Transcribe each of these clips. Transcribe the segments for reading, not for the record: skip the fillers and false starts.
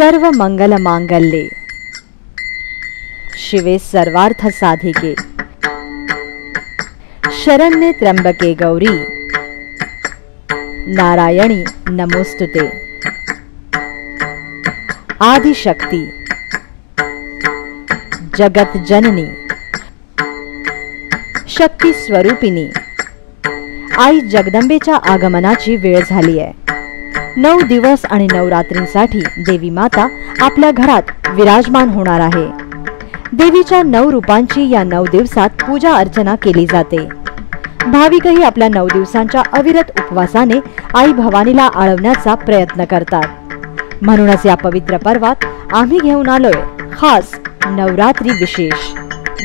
सर्व मंगल मांगल्ये शिवे सर्वार्थ साधिके शरण्ये त्र्यंबके गौरी नारायणी नमोस्तुते। आदिशक्ती जगत जननी शक्ती स्वरूपिणी आई जगदंबेच्या आगमनाची वेळ झाली आहे। 9 दिवस आणि 9 रात्रींसाठी देवी माता आपल्या घरात विराजमान होणार आहे। देवीच्या 9 रूपांची या 9 दिवसात पूजा अर्चना केली जाते। भाविकही आपल्या 9 दिवसांच्या अविरत उपवासाने आई भवानीला आळवण्याचा प्रयत्न करतात। म्हणूनच या पवित्र पर्वात आम्ही घेऊन आलोय खास नवरात्री विशेष,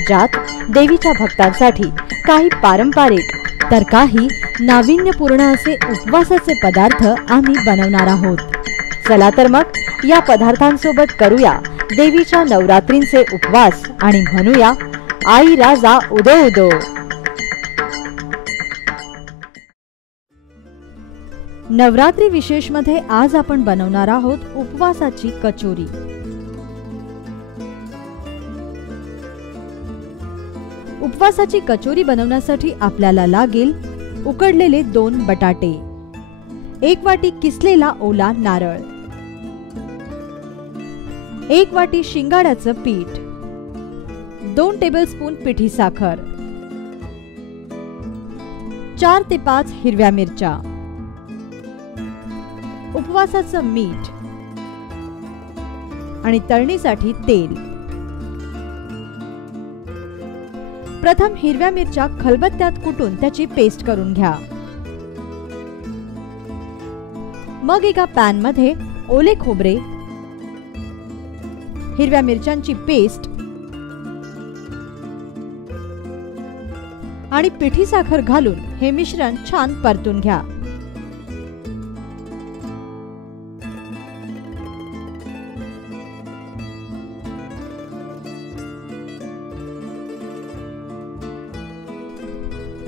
ज्यात देवीच्या भक्तांसाठी काही पारंपरिक तर काही नाविन्यपूर्ण असे उपवासाचे पदार्थ आम्ही बनवणार आहोत। चला तर मग या पदार्थांसोबत करूया देवीच्या नवरात्रींचे उपवास आणि म्हणूया आई राजा उदो उदो। नवरात्री विशेष मध्ये आज आपण बनवणार आहोत उपवासाची कचोरी। उपवासाची कचोरी बनवण्यासाठी आपल्याला लागेल उकडलेले 2 बटाटे, 1 वाटी किसलेला ओला नारळ, 1 वाटी शिंगाड्याचं पीठ, 2 टेबलस्पून पिठी साखर, 4 ते 5 हिरव्या मिरच्या, उपवासाचं मीठ आणि तळणीसाठी तेल। प्रथम हिरव्या मिरच्या खलबत्त्यात कुटून त्याची पेस्ट करून घ्या। मग एका पॅन मध्ये ओले खोबरे, हिरव्या मिरच्यांची पेस्ट आणि पिठी साखर घालून हे मिश्रण छान परतून घ्या।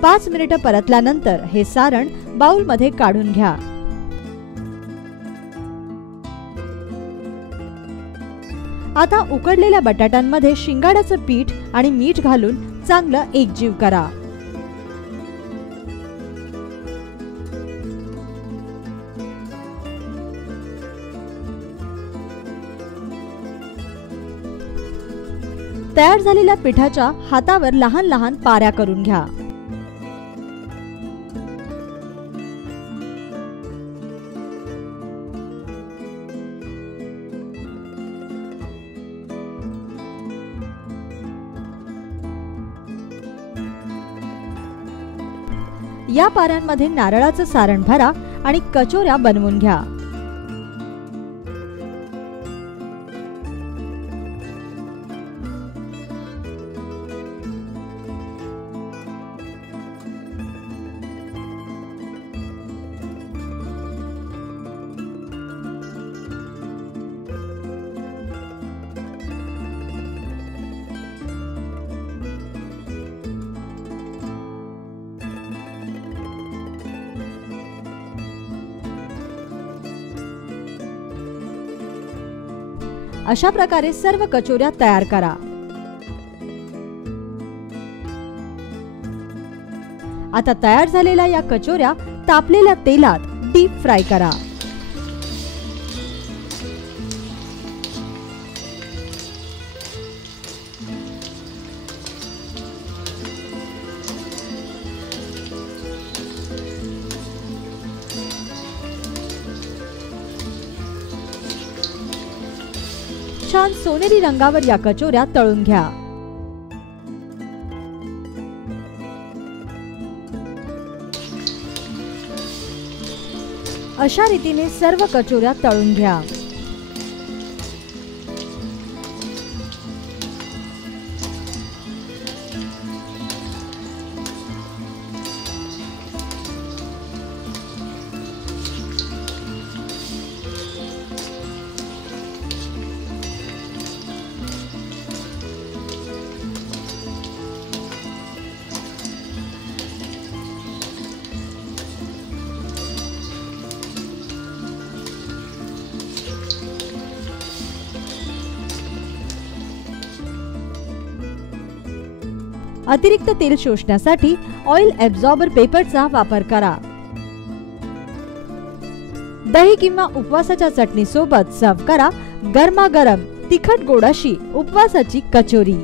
पाच मिनिटे परतल्यानंतर हे सारण बाउल मध्ये काढून घ्या। आता उकडलेल्या बटाट्यांमध्ये शिंगाड्याचं पीठ आणि मीठ घालून चांगलं एकजीव करा। तयार झालेल्या पिठाच्या हातावर लहान लहान पाऱ्या करून घ्या। या पाऱ्यांमध्ये नारळाचं सारण भरा आणि कचोऱ्या बनवून घ्या। अशा प्रकारे सर्व कचोऱ्या तयार करा। आता तयार झालेल्या या कचोऱ्या तापलेल्या तेलात डीप फ्राय करा। छान सोनेरी रंगावर या कचोऱ्या तळून घ्या। अशा रीतीने सर्व कचोऱ्या तळून घ्या। अतिरिक्त तेल शोषण्यासाठी ऑइल ॲब्झॉर्बर पेपरचा वापर करा। दही किंवा उपवासाच्या चटणी सोबत सर्व करा गरमागरम तिखट गोड अशी उपवासाची कचोरी।